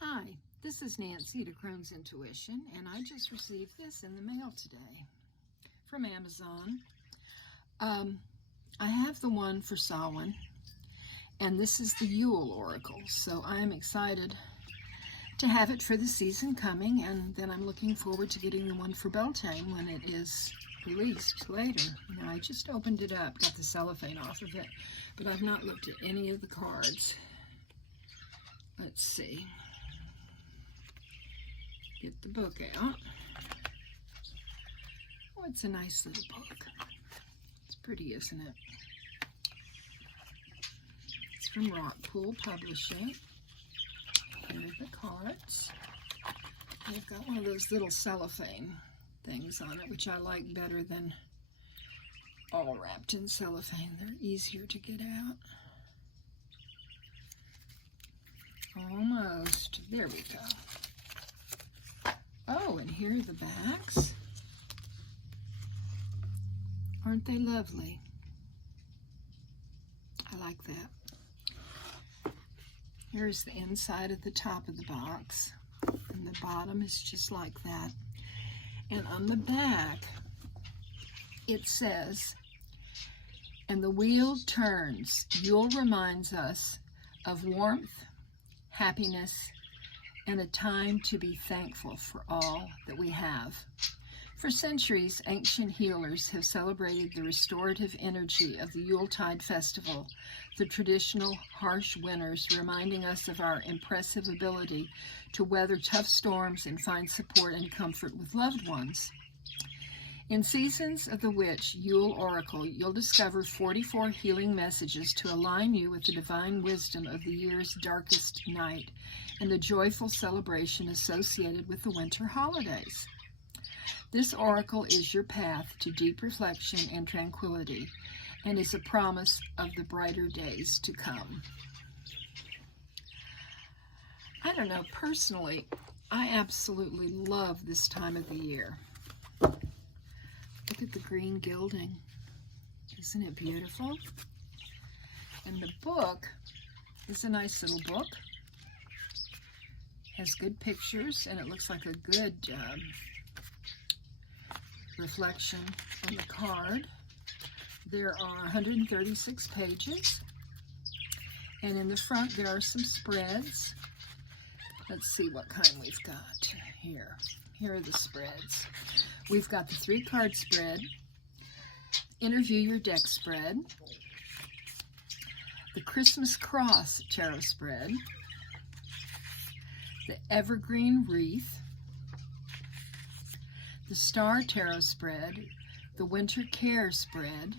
Hi, this is Nancy at Crohn's Intuition, and I just received this in the mail today from Amazon. I have the one for Samhain, and this is the Yule Oracle, so I'm excited to have it for the season coming, and then I'm looking forward to getting the one for Beltane when it is released later. Now, I just opened it up, got the cellophane off of it, but I've not looked at any of the cards. Let's see. Get the book out. Oh, it's a nice little book. It's pretty, isn't it? It's from Rockpool Publishing. Here are the cards. They've got one of those little cellophane things on it, which I like better than all wrapped in cellophane. They're easier to get out. Almost. There we go. Oh, and here are the backs. Aren't they lovely? I like that. Here's the inside at the top of the box, and the bottom is just like that. And on the back, it says, "And the wheel turns. Yule reminds us of warmth, happiness, and a time to be thankful for all that we have." For centuries, ancient healers have celebrated the restorative energy of the Yuletide festival, the traditional harsh winters, reminding us of our impressive ability to weather tough storms and find support and comfort with loved ones. In Seasons of the Witch Yule Oracle, you'll discover 44 healing messages to align you with the divine wisdom of the year's darkest night and the joyful celebration associated with the winter holidays. This oracle is your path to deep reflection and tranquility, and is a promise of the brighter days to come. I don't know, personally, I absolutely love this time of the year. Look at the green gilding. Isn't it beautiful? And the book is a nice little book. Has good pictures, and it looks like a good reflection on the card. There are 136 pages, and in the front there are some spreads. Let's see what kind we've got here. Here are the spreads. We've got the 3-card spread, Interview Your Deck spread, the Christmas Cross tarot spread, the Evergreen Wreath, the Star Tarot spread, the Winter Care spread,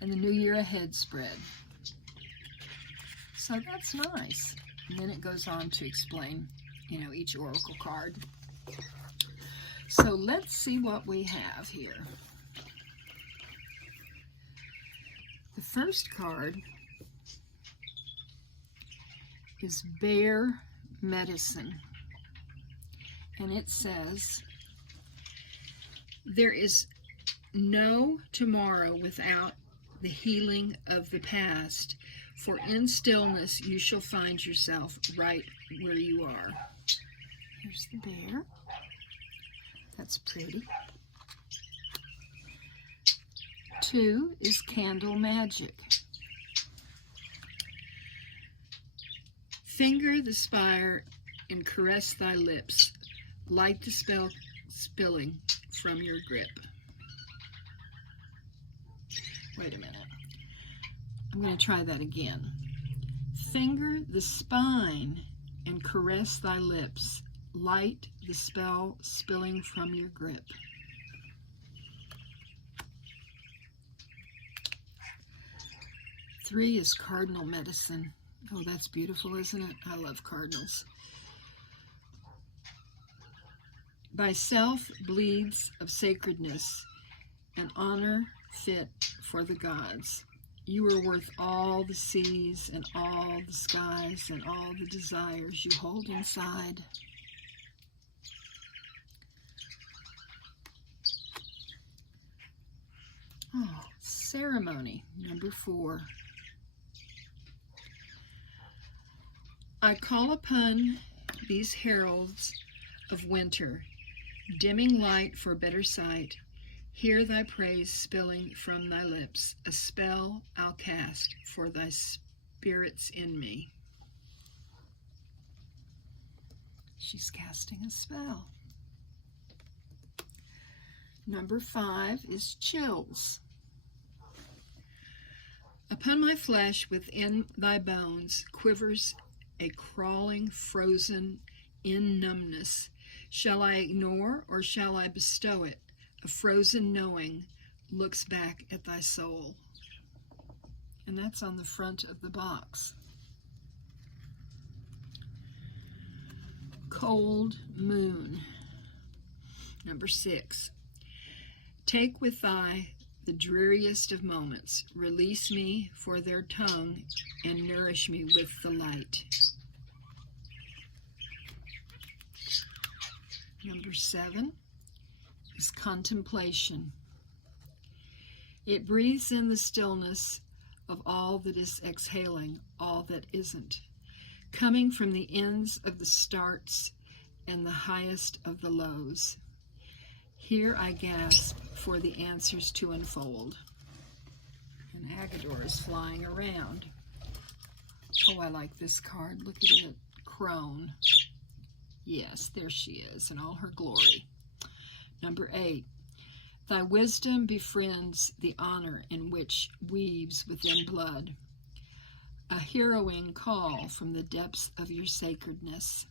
and the New Year Ahead spread. So that's nice. And then it goes on to explain, each oracle card. So let's see what we have here. The first card is Bear Medicine. And it says, "There is no tomorrow without the healing of the past, for in stillness you shall find yourself right where you are." Here's the bear. That's pretty. 2 is Candle Magic. "Finger the spire and caress thy lips. Light the spell spilling from your grip." Wait a minute. I'm going to try that again. "Finger the spine and caress thy lips. Light the spell spilling from your grip." Three is Cardinal Medicine. Oh, that's beautiful, isn't it? I love cardinals. "Thy self bleeds of sacredness and honor fit for the gods. You are worth all the seas and all the skies and all the desires you hold inside." Oh, Ceremony, number 4. I call upon these heralds of winter, dimming light for better sight. Hear thy praise spilling from thy lips, a spell I'll cast for thy spirits in me. She's casting a spell. Number 5 is chills. Upon my flesh within thy bones quivers a crawling, frozen in numbness. Shall I ignore or shall I bestow it? A frozen knowing looks back at thy soul. And that's on the front of the box. Cold moon. Number 6. Take with thy the dreariest of moments. Release me for their tongue and nourish me with the light. Number 7 is contemplation. It breathes in the stillness of all that is exhaling, all that isn't, coming from the ends of the starts and the highest of the lows. Here I gasp for the answers to unfold. And Agador is flying around. Oh, I like this card. Look at it. Crone. Yes, there she is in all her glory. Number 8. Thy wisdom befriends the honor in which weaves within blood. A harrowing call from the depths of your sacredness.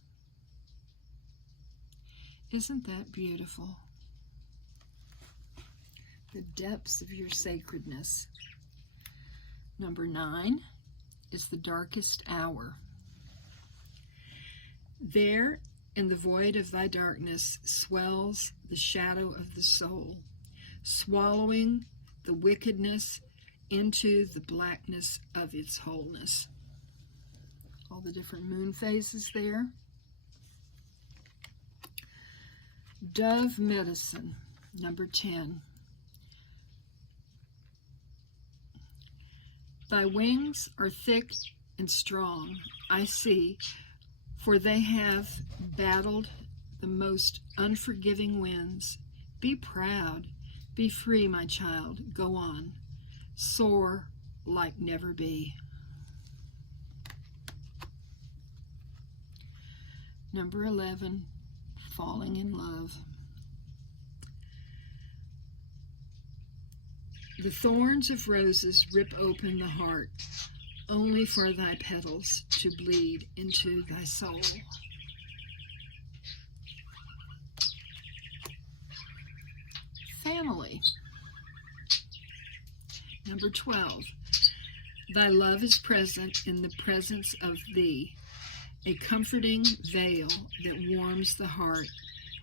Isn't that beautiful? The depths of your sacredness. Number 9 is the darkest hour. There, in the void of thy darkness, swells the shadow of the soul, swallowing the wickedness into the blackness of its wholeness. All the different moon phases there. Dove medicine, number 10. Thy wings are thick and strong, I see, for they have battled the most unforgiving winds. Be proud, be free, my child, go on, soar like never be. Number 11, falling in love. The thorns of roses rip open the heart, only for thy petals to bleed into thy soul. Family. Number 12. Thy love is present in the presence of thee, a comforting veil that warms the heart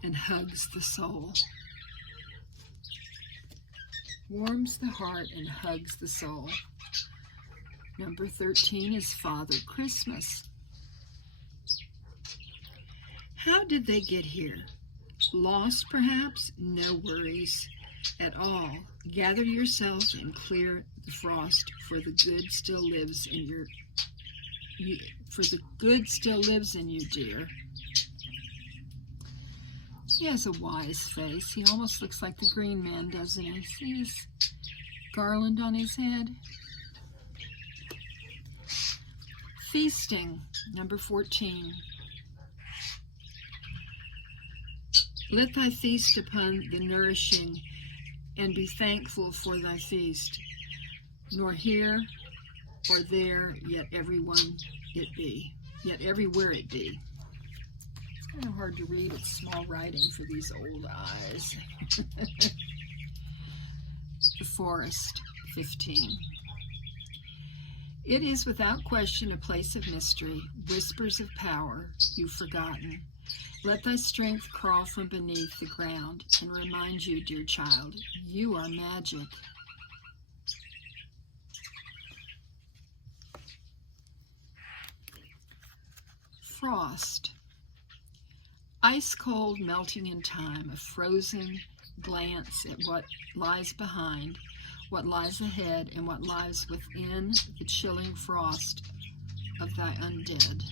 and hugs the soul. Warms the heart and hugs the soul. Number 13 is Father Christmas. How did they get here? Lost, perhaps? No worries at all. Gather yourself and clear the frost, for the good still lives in you, dear. He has a wise face. He almost looks like the Green Man, doesn't he? See his garland on his head? Feasting, number 14. Let thy feast upon the nourishing, and be thankful for thy feast. Nor here or there, yet everywhere it be. It's kind of hard to read. It's small writing for these old eyes. The Forest, 15. It is without question a place of mystery, whispers of power you've forgotten. Let thy strength crawl from beneath the ground and remind you, dear child, you are magic. Frost. Ice cold melting in time, a frozen glance at what lies behind, what lies ahead, and what lies within the chilling frost of thy undead.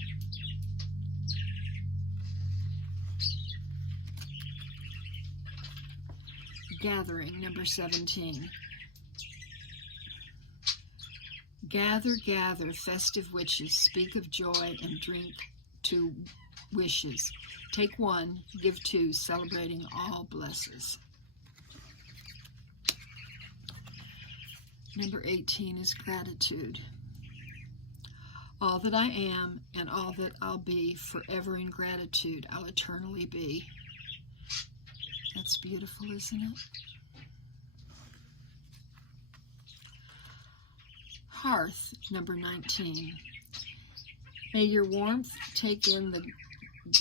Gathering, number 17. Gather, gather, festive witches, speak of joy and drink to wishes. Take one, give two, celebrating all blesses. Number 18 is gratitude. All that I am and all that I'll be, forever in gratitude I'll eternally be. That's beautiful, isn't it? Hearth, number 19. May your warmth take in the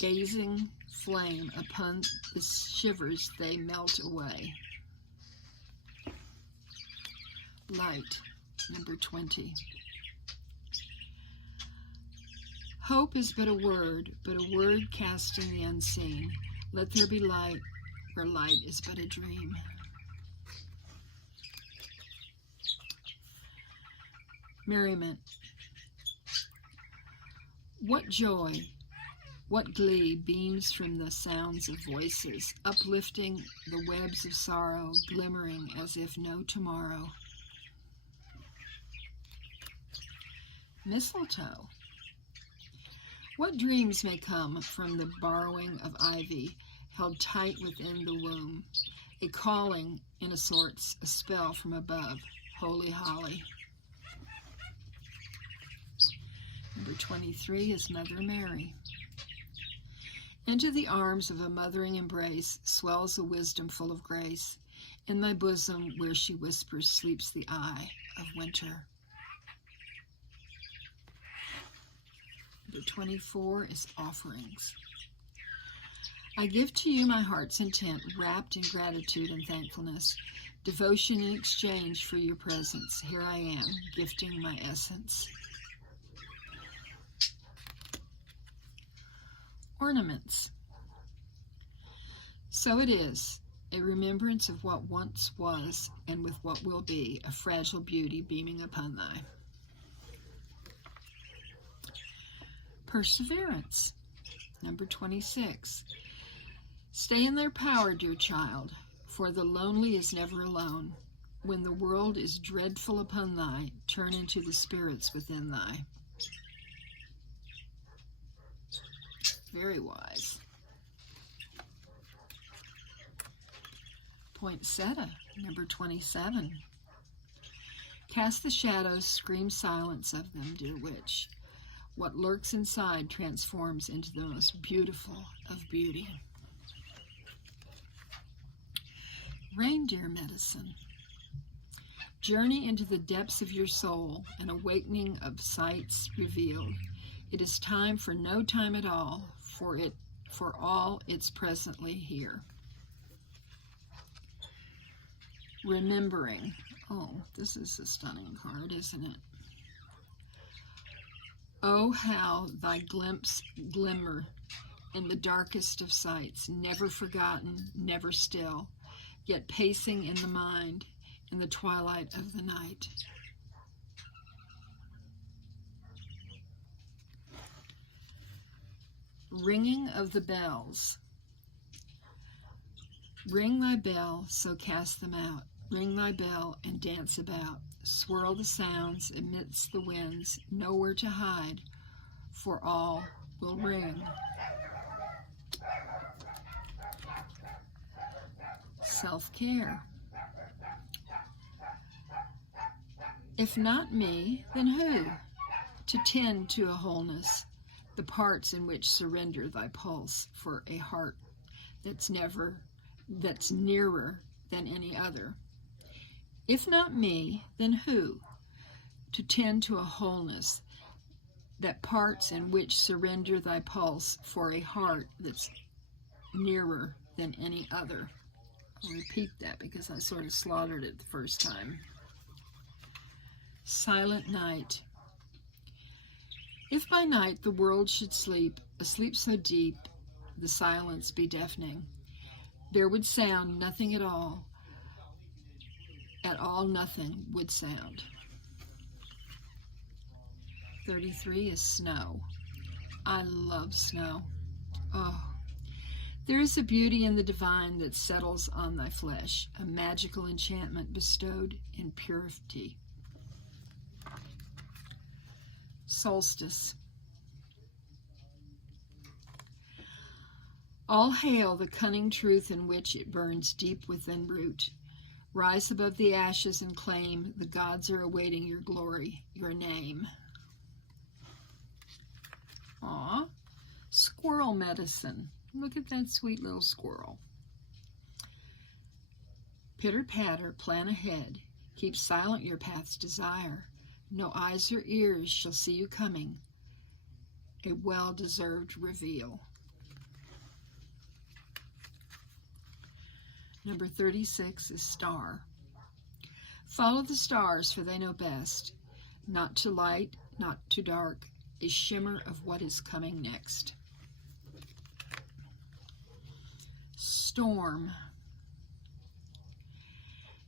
gazing flame, upon the shivers they melt away. Light, number 20. Hope is but a word casting the unseen. Let there be light where light is but a dream. Merriment. What joy, what glee beams from the sounds of voices, uplifting the webs of sorrow, glimmering as if no tomorrow. Mistletoe. What dreams may come from the borrowing of ivy, held tight within the womb, a calling, in a sorts, a spell from above, holy holly. Number 23 is Mother Mary. Into the arms of a mothering embrace swells a wisdom full of grace. In thy bosom, where she whispers, sleeps the eye of winter. Number 24 is offerings. I give to you my heart's intent, wrapped in gratitude and thankfulness, devotion in exchange for your presence. Here I am, gifting my essence. Ornaments. So it is, a remembrance of what once was, and with what will be, a fragile beauty beaming upon thy. Perseverance. Number 26. Stay in their power, dear child, for the lonely is never alone. When the world is dreadful upon thy, turn into the spirits within thy. Very wise. Poinsettia, number 27. Cast the shadows, scream silence of them, dear witch. What lurks inside transforms into the most beautiful of beauty. Reindeer medicine. Journey into the depths of your soul, an awakening of sights revealed. It is time for no time at all, for all it's presently here. Remembering. Oh, this is a stunning card, isn't it? Oh, how thy glimpse glimmer in the darkest of sights, never forgotten, never still, yet pacing in the mind in the twilight of the night. Ringing of the bells. Ring thy bell, so cast them out. Ring thy bell and dance about. Swirl the sounds amidst the winds, nowhere to hide, for all will ring. Self-care. If not me, then who? To tend to a wholeness, the parts in which surrender thy pulse for a heart that's nearer than any other. If not me, then who? To tend to a wholeness, that parts in which surrender thy pulse for a heart that's nearer than any other. I'll repeat that because I sort of slaughtered it the first time. Silent night. If by night the world should sleep, a sleep so deep the silence be deafening, there would sound nothing at all nothing would sound. 33 is snow. I love snow. Oh, There is a beauty in the divine that settles on thy flesh, a magical enchantment bestowed in purity. Solstice. All hail the cunning truth in which it burns deep within root. Rise above the ashes and claim the gods are awaiting your glory, your name. Aw, squirrel medicine. Look at that sweet little squirrel. Pitter-patter, plan ahead. Keep silent your path's desire. No eyes or ears shall see you coming. A well-deserved reveal. Number 36 is star. Follow the stars, for they know best. Not to light, not to dark, a shimmer of what is coming next. Storm.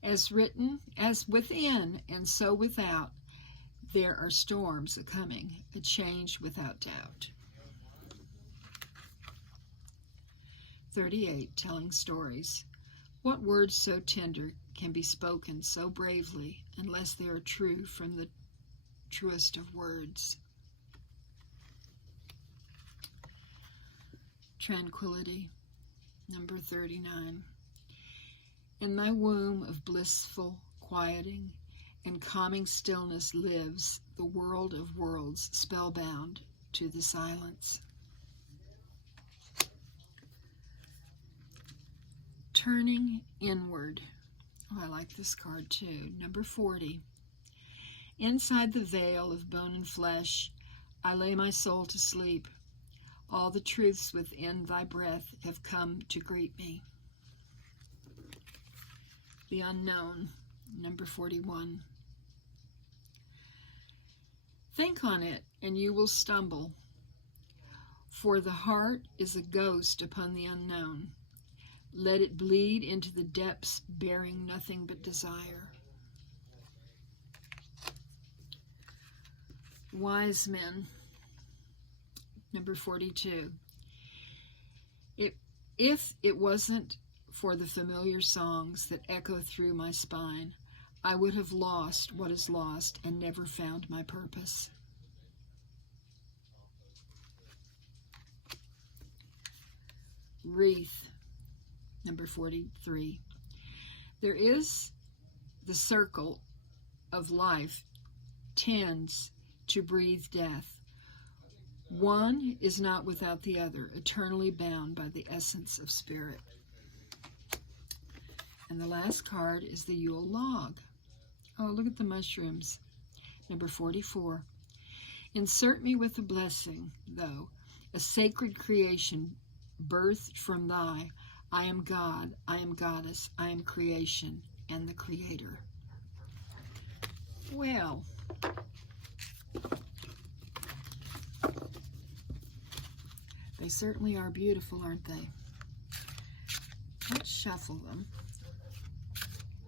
As written, as within, and so without, there are storms a-coming, a change without doubt. 38, telling stories. What words so tender can be spoken so bravely unless they are true from the truest of words? Tranquility. Number 39. In thy womb of blissful quieting and calming stillness lives the world of worlds spellbound to the silence. Turning inward. Oh, I like this card too. Number 40. Inside the veil of bone and flesh, I lay my soul to sleep. All the truths within thy breath have come to greet me. The unknown. Number 41. Think on it, and you will stumble, for the heart is a ghost upon the unknown. Let it bleed into the depths, bearing nothing but desire. Wise men. Number 42. If it wasn't for the familiar songs that echo through my spine, I would have lost what is lost and never found my purpose. Wreath. Number 43. There is the circle of life tends to breathe death. One is not without the other, eternally bound by the essence of spirit. And the last card is the Yule log. Oh, look at the mushrooms. Number 44. Insert me with a blessing, though, a sacred creation birthed from thy. I am God, I am goddess, I am creation, and the creator. Well, they certainly are beautiful, aren't they? Let's shuffle them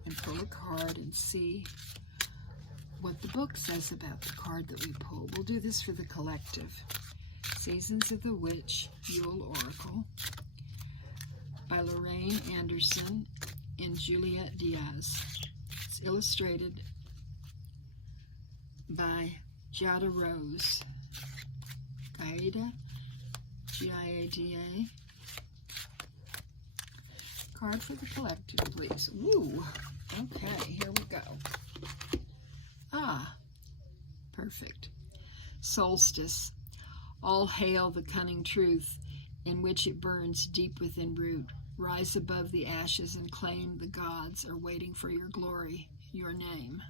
and pull a card and see what the book says about the card that we pulled. We'll do this for the collective. Seasons of the Witch Yule Oracle by Lorraine Anderson and Juliet Diaz. It's illustrated by Giada Rose. Giada, Giada. Card for the collective, please. Woo! Okay, here we go. Ah, perfect. Solstice. All hail the cunning truth in which it burns deep within root. Rise above the ashes and claim the gods are waiting for your glory, your name.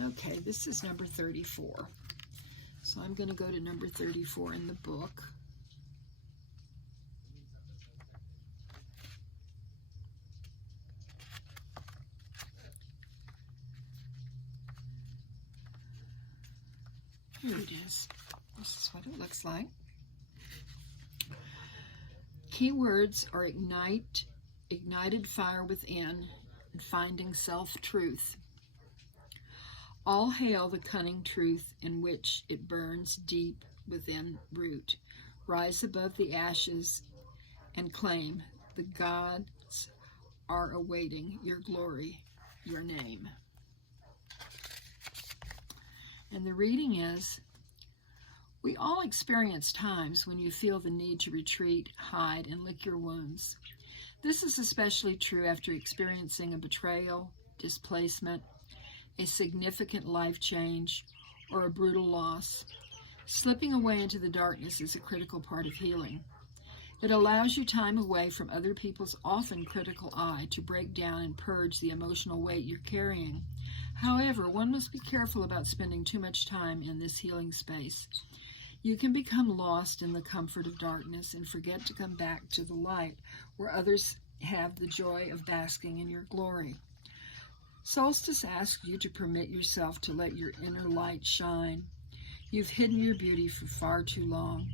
Okay, this is number 34. So I'm going to go to number 34 in the book. Here it is. This is what it looks like. Keywords are ignited fire within, and finding self-truth. All hail the cunning truth in which it burns deep within root. Rise above the ashes and claim the gods are awaiting your glory, your name. And the reading is, we all experience times when you feel the need to retreat, hide, and lick your wounds. This is especially true after experiencing a betrayal, displacement, a significant life change, or a brutal loss. Slipping away into the darkness is a critical part of healing. It allows you time away from other people's often critical eye to break down and purge the emotional weight you're carrying. However, one must be careful about spending too much time in this healing space. You can become lost in the comfort of darkness and forget to come back to the light where others have the joy of basking in your glory. Solstice asks you to permit yourself to let your inner light shine. You've hidden your beauty for far too long.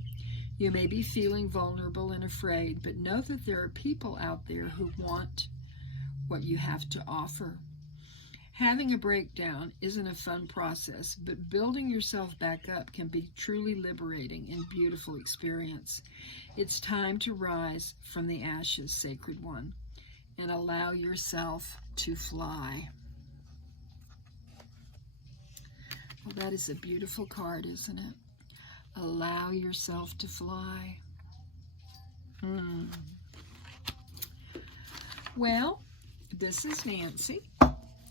You may be feeling vulnerable and afraid, but know that there are people out there who want what you have to offer. Having a breakdown isn't a fun process, but building yourself back up can be truly liberating and beautiful experience. It's time to rise from the ashes, Sacred One, and allow yourself to fly. Well, that is a beautiful card, isn't it? Allow yourself to fly. Well, this is Nancy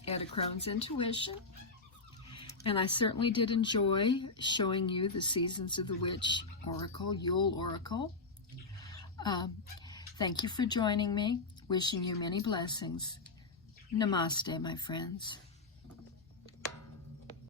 at A Crone's Intuition, and I certainly did enjoy showing you the Seasons of the Witch Oracle, Yule Oracle. Thank you for joining me. Wishing you many blessings. Namaste, my friends.